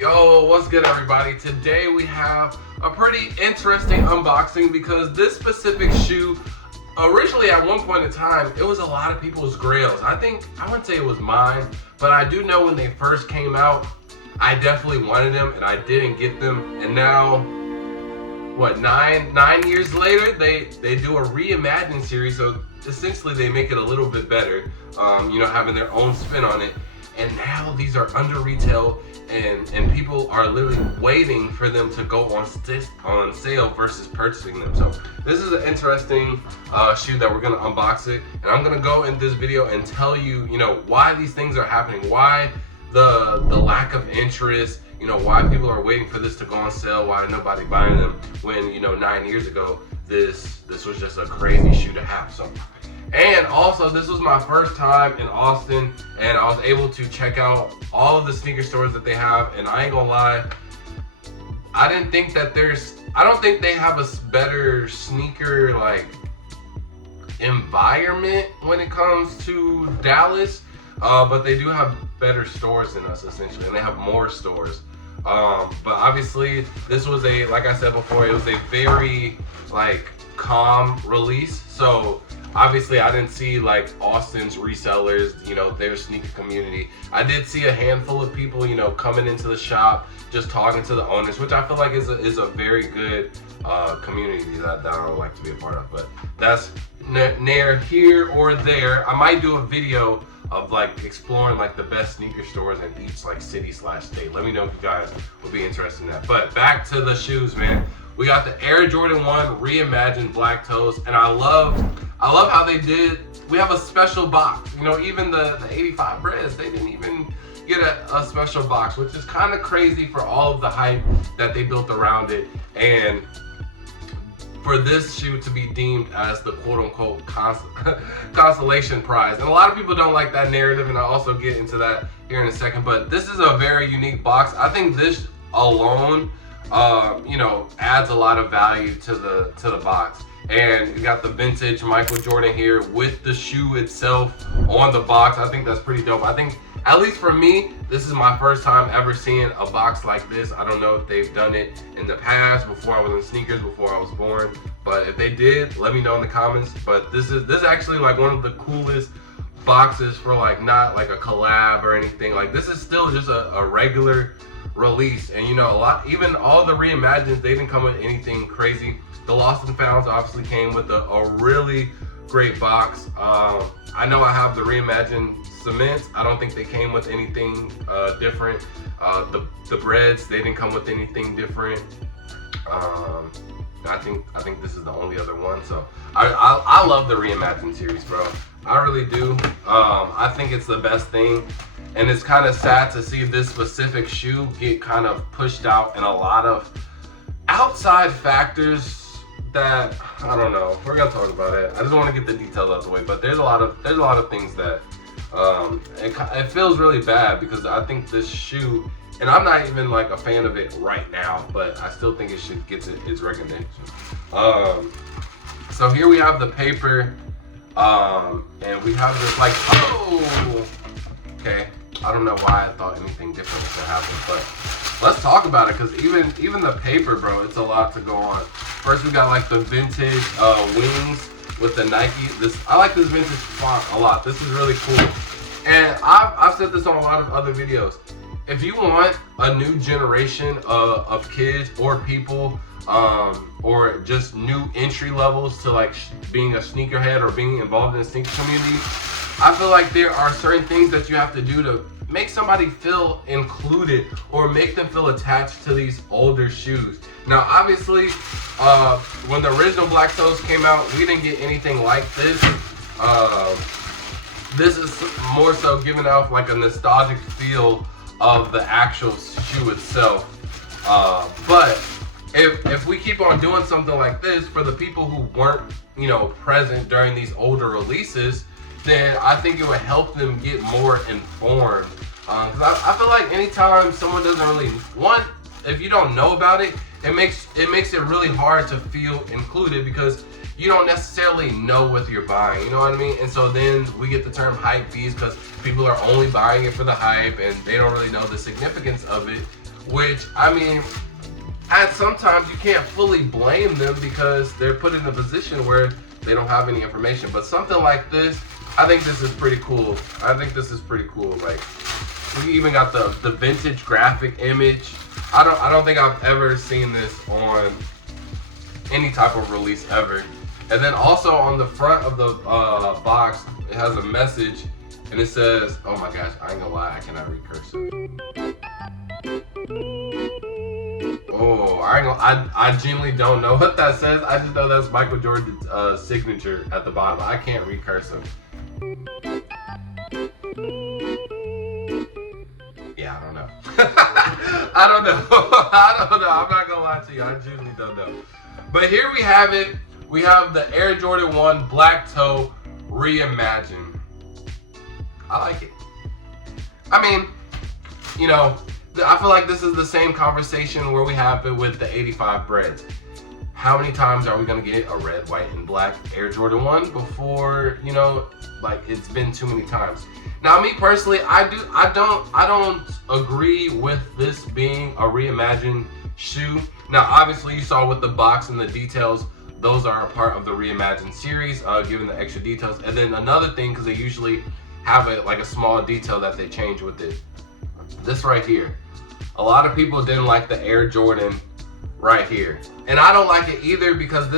Yo, what's good everybody? Today we have a pretty interesting unboxing because this specific shoe, originally at one point in time, it was a lot of people's grails. I wouldn't say it was mine, but I do know when they first came out, I definitely wanted them and I didn't get them. And now, what, nine years later, they do a reimagined series. So essentially they make it a little bit better, having their own spin on it. And now these are under retail and people are literally waiting for them to go on sale versus purchasing them. So this is an interesting shoe that we're gonna unbox it. And I'm gonna go in this video and tell you, why these things are happening, why the lack of interest, why people are waiting for this to go on sale, why nobody buying them when, 9 years ago, this was just a crazy shoe to have. So. And also, this was my first time in Austin, and I was able to check out all of the sneaker stores that they have. And I ain't gonna lie, I don't think they have a better sneaker environment when it comes to Dallas, but they do have better stores than us essentially, and they have more stores. But obviously, this was like I said before, it was a very calm release. So obviously I didn't see Austin's resellers, their sneaker community. I did see a handful of people, coming into the shop, just talking to the owners, which I feel like is a very good community that I would like to be a part of. But that's near here or there. I might do a video of exploring the best sneaker stores in each city/state. Let me know if you guys would be interested in that. But back to the shoes, man. We got the Air Jordan 1 Reimagined Black Toes, and I love how they did. We have a special box. Even the 85 Breads, they didn't even get a special box, which is kind of crazy for all of the hype that they built around it. And for this shoe to be deemed as the quote-unquote consolation prize. And a lot of people don't like that narrative, and I'll also get into that here in a second. But this is a very unique box. I think this alone adds a lot of value to the box. And you got the vintage Michael Jordan here with the shoe itself on the box. I think that's pretty dope. I think, at least for me, this is my first time ever seeing a box like this. I don't know if they've done it in the past, before I was in sneakers, before I was born. But if they did, let me know in the comments. But this is actually one of the coolest boxes for not a collab or anything. This is still just a regular release. And even all the reimagined, they didn't come with anything crazy. The Lost and Founds obviously came with a really great box. I know I have the reimagined cements. I don't think they came with anything different. The breads, they didn't come with anything different. I think this is the only other one. So I love the reimagined series, bro. I really do. I think it's the best thing. And it's kind of sad to see this specific shoe get kind of pushed out in a lot of outside factors that, I don't know, we're gonna talk about it. I just want to get the details out of the way, but there's a lot of things that it feels really bad, because I think this shoe, and I'm not even a fan of it right now, but I still think it should get its recognition. So here we have the paper, and we have this okay, I don't know why I thought anything different was gonna happen, but let's talk about it, because even the paper, bro, it's a lot to go on. First, we got the vintage wings with the Nike. I like this vintage font a lot. This is really cool. And I've said this on a lot of other videos. If you want a new generation of kids or people, or just new entry levels to being a sneakerhead or being involved in the sneaker community, I feel like there are certain things that you have to do to make somebody feel included or make them feel attached to these older shoes. Now, obviously, when the original Black Toes came out, we didn't get anything like this. This is more so giving off a nostalgic feel of the actual shoe itself. But if we keep on doing something like this for the people who weren't, present during these older releases, then I think it would help them get more informed. Because I feel like anytime someone doesn't really want, if you don't know about it, it makes it really hard to feel included, because you don't necessarily know what you're buying, you know what I mean? And so then we get the term Hypebeast, because people are only buying it for the hype and they don't really know the significance of it. which, I mean, at sometimes you can't fully blame them because they're put in a position where they don't have any information. But something like this, I think this is pretty cool. Like, we even got the vintage graphic image. I don't think I've ever seen this on any type of release ever. And then also on the front of the box, it has a message, and it says, oh my gosh, I ain't gonna lie, I cannot read cursive. Oh, I genuinely don't know what that says. I just know that's Michael Jordan's signature at the bottom. I can't read cursive. Yeah, I don't know. I don't know. I'm not gonna lie to you. I genuinely don't know. But here we have it. We have the Air Jordan 1 Black Toe Reimagined. I like it. I mean, you know, I feel like this is the same conversation where we have it with the 85 breads. How many times are we gonna get a red, white, and black Air Jordan 1 before, you know, like, it's been too many times. Now, me personally, I don't agree with this being a reimagined shoe. Now, obviously, you saw with the box and the details, those are a part of the reimagined series, given the extra details. And then another thing, because they usually have a small detail that they change with it. This right here. A lot of people didn't like the Air Jordan right here. And I don't like it either because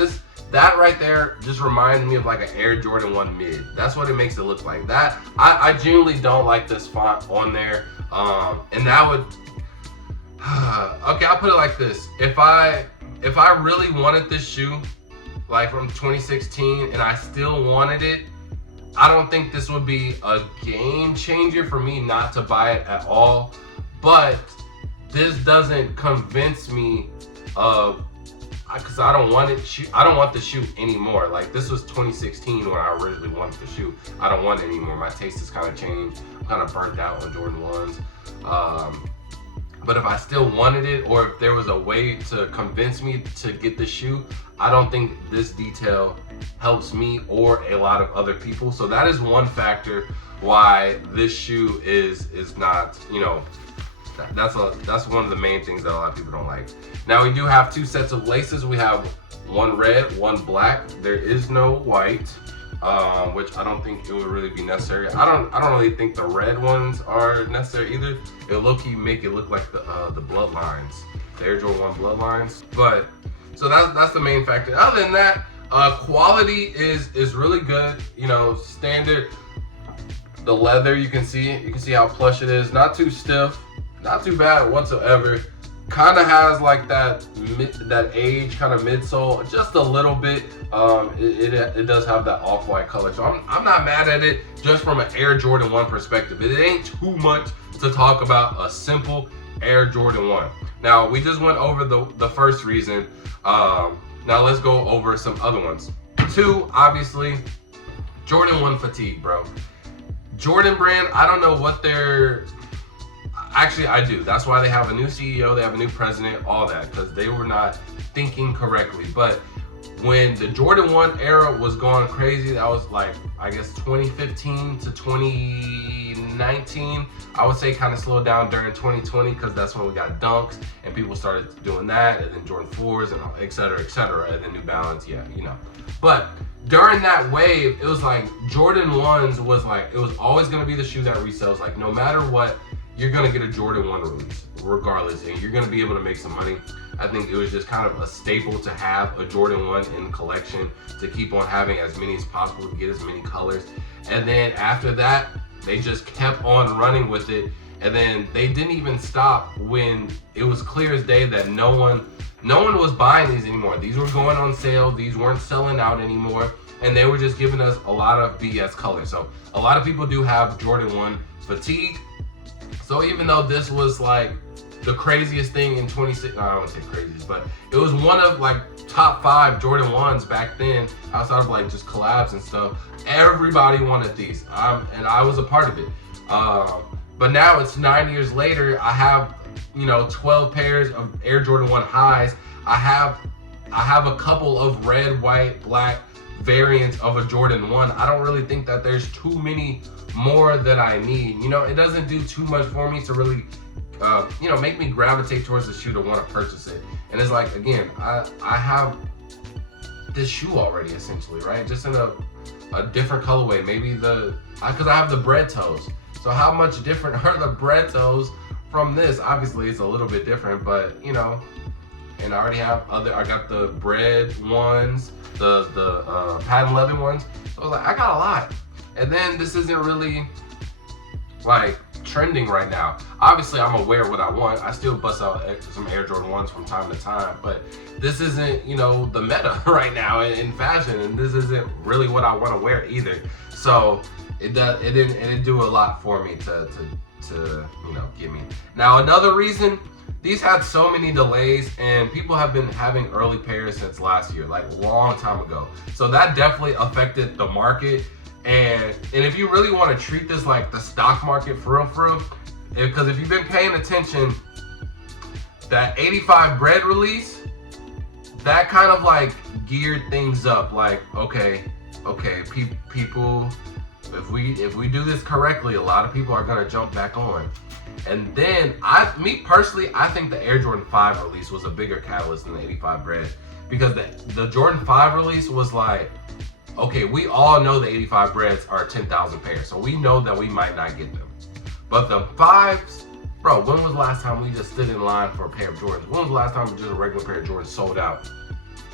that right there just reminds me of like an Air Jordan 1 mid. That's what it makes it look like. That I genuinely don't like this font on there. And that would okay, I'll put it like this. If I really wanted this shoe, like from 2016, and I still wanted it, I don't think this would be a game changer for me not to buy it at all. But this doesn't convince me of, because I don't want the shoe anymore. Like, this was 2016 when I originally wanted the shoe. I don't want it anymore. My taste has kind of changed. I'm kind of burnt out on Jordan 1s. But if I still wanted it, or if there was a way to convince me to get the shoe, I don't think this detail helps me or a lot of other people. So that is one factor why this shoe is not, you know, that's one of the main things that a lot of people don't like. Now, we do have two sets of laces. We have one red, one black. There is no white, which I don't think it would really be necessary. I don't really think the red ones are necessary either. It'll low-key make it look like the bloodlines, the Air Jordan 1 bloodlines. But so that's the main factor. Other than that, quality is really good. You know, standard. The leather, you can see how plush it is. Not too stiff, not too bad whatsoever. Kind of has like that age kind of midsole, just a little bit. It does have that off-white color, so I'm not mad at it just from an Air Jordan 1 perspective. It ain't too much to talk about a simple Air Jordan 1. Now, we just went over the first reason. Now let's go over some other ones. Two, obviously, Jordan 1 fatigue, bro. Jordan brand, I don't know what they're... Actually, I do. That's why they have a new CEO, they have a new president, all that, because they were not thinking correctly. But when the Jordan 1 era was going crazy, that was like, I guess 2015 to 2019. I would say kind of slowed down during 2020 because that's when we got Dunks and people started doing that, and then Jordan 4s and et cetera, and then New Balance, yeah, you know. But during that wave, it was like Jordan 1s was like, it was always going to be the shoe that resells. Like, no matter what, you're gonna get a Jordan 1 release regardless, and you're gonna be able to make some money. I think it was just kind of a staple to have a Jordan 1 in the collection, to keep on having as many as possible, to get as many colors. And then after that, they just kept on running with it. And then they didn't even stop when it was clear as day that no one was buying these anymore. These were going on sale, these weren't selling out anymore, and they were just giving us a lot of BS colors. So a lot of people do have Jordan 1 fatigue. So even though this was like the craziest thing in 26, I don't want to say craziest, but it was one of like top 5 Jordan 1s back then, outside of like just collabs and stuff. Everybody wanted these, and I was a part of it. But now it's 9 years later, I have, you know, 12 pairs of Air Jordan 1 highs. I have a couple of red, white, black variants of a Jordan 1. I don't really think that there's too many more that I need. You know, it doesn't do too much for me to really make me gravitate towards the shoe to want to purchase it. And it's like, again, I have this shoe already, essentially, right? Just in a different colorway. Maybe because I have the bread toes. So how much different are the bread toes from this? Obviously, it's a little bit different, but and I already have I got the bread ones, the patent leather ones. So I was like, I got a lot. And then this isn't really like trending right now. Obviously, I'm aware of what I want. I still bust out some Air Jordan 1s from time to time, but this isn't, the meta right now in fashion, and this isn't really what I want to wear either. So it didn't do a lot for me to get me. Now, another reason, these had so many delays, and people have been having early pairs since last year, like a long time ago. So that definitely affected the market. And if you really want to treat this like the stock market for real, because if you've been paying attention, that 85 bread release, that kind of like geared things up. Like, okay, people, if we do this correctly, a lot of people are gonna jump back on. And then me personally, I think the Air Jordan 5 release was a bigger catalyst than the 85 bread, because the Jordan 5 release was like, okay, we all know the 85 breads are 10,000 pairs, so we know that we might not get them. But the 5s, bro, when was the last time we just stood in line for a pair of Jordans? When was the last time just a regular pair of Jordans sold out?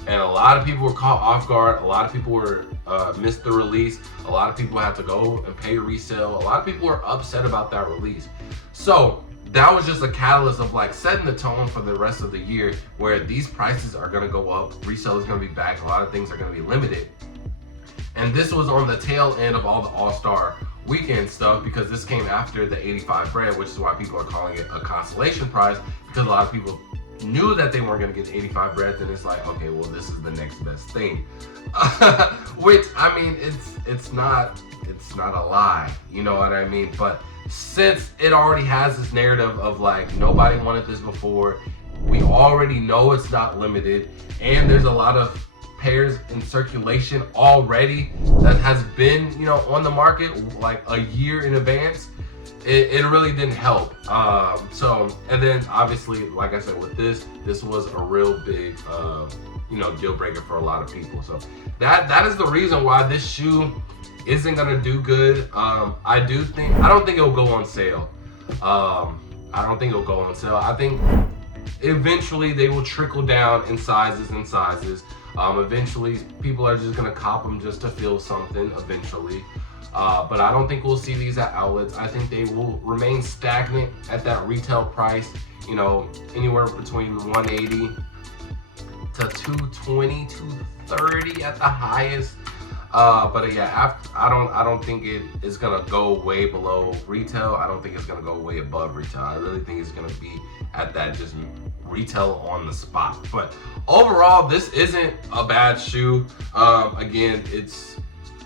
And a lot of people were caught off guard. A lot of people were missed the release. A lot of people had to go and pay resale. A lot of people were upset about that release. So that was just a catalyst of like setting the tone for the rest of the year, where these prices are gonna go up, resale is gonna be back, a lot of things are gonna be limited. And this was on the tail end of all the All-Star Weekend stuff, because this came after the 85 bread, which is why people are calling it a consolation prize, because a lot of people knew that they weren't gonna get the 85 bread, and it's like, okay, well, this is the next best thing. Which, I mean, it's not a lie, you know what I mean? But since it already has this narrative of like, nobody wanted this before, we already know it's not limited, and there's a lot of pairs in circulation already that has been, on the market like a year in advance, it really didn't help. And then obviously, like I said, with this was a real big, deal breaker for a lot of people. So that is the reason why this shoe isn't gonna do good. I don't think it'll go on sale. I think eventually they will trickle down in sizes. Eventually people are just gonna cop them just to feel something eventually. But I don't think we'll see these at outlets. I think they will remain stagnant at that retail price, anywhere between 180 to 220, 230 at the highest. But yeah, I don't think it is gonna go way below retail. I don't think it's gonna go way above retail. I really think it's gonna be at that just retail on the spot. But overall, this isn't a bad shoe. Again,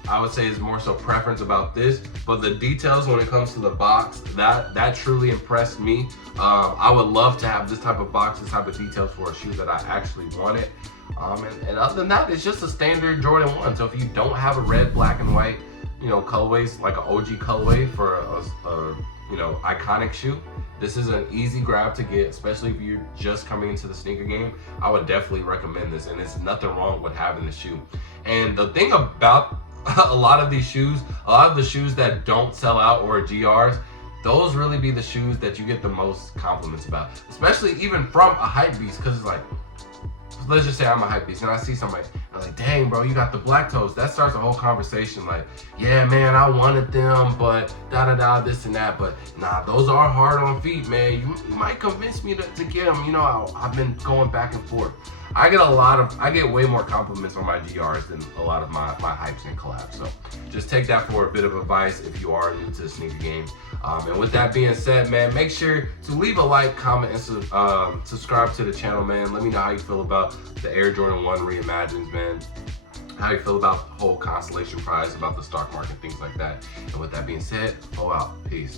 I would say it's more so preference about this, but the details when it comes to the box, that truly impressed me. I would love to have this type of box, this type of details for a shoe that I actually wanted. And other than that, it's just a standard Jordan 1. So if you don't have a red, black, and white, colorways, like an OG colorway for a iconic shoe, this is an easy grab to get, especially if you're just coming into the sneaker game. I would definitely recommend this, and there's nothing wrong with having the shoe. And the thing about a lot of these shoes, a lot of the shoes that don't sell out or GRs, those really be the shoes that you get the most compliments about, especially even from a Hypebeast, because it's like, let's just say I'm a Hypebeast and I see somebody, and I'm like, dang bro, you got the black toes. That starts a whole conversation like, yeah man, I wanted them, but this and that, but nah, those are hard on feet, man. You might convince me to get them. I've been going back and forth. I get way more compliments on my GRs than a lot of my hypes and collabs. So just take that for a bit of advice if you are new to the sneaker game. And with that being said, man, make sure to leave a like, comment, and subscribe to the channel, man. Let me know how you feel about the Air Jordan 1 Reimagined, man. How you feel about the whole consolation prize, about the stock market, things like that. And with that being said, out. Peace.